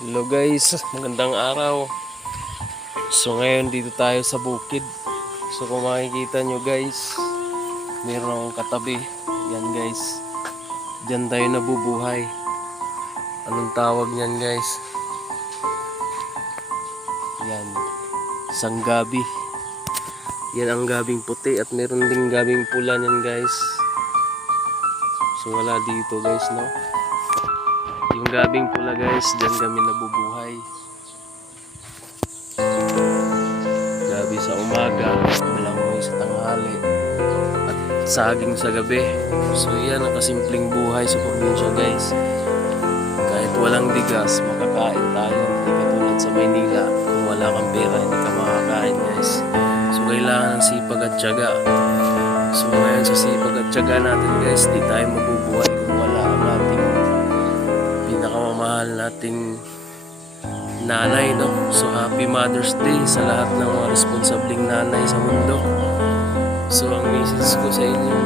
Hello guys, magandang araw. So ngayon dito tayo sa bukid. So kung makikita nyo guys, meron akong katabi. Yan guys, dyan tayo nabubuhay. Anong tawag niyan guys? Yan, isang gabi. Yan ang gabing puti at meron ding gabing pula niyan guys. So wala dito guys, no? Yung gabing pula guys, dyan kami nabubuhay. Gabi sa umaga, malangoy sa tanghali, at saging sa gabi. So yan ang kasimpleng buhay sa probinsya guys. Kahit walang bigas, makakain tayo. Hindi katulad sa Maynila, kung wala kang pera, hindi ka makakain guys. So kailangan ng sipag at tiyaga. So ngayon sa sipag at tiyaga natin guys, di tayo mabubuhay kung wala ang ating pinakamamahal nating nanay, no? So happy Mother's Day sa lahat ng mga responsabling nanay sa mundo. So ang message ko sa inyo,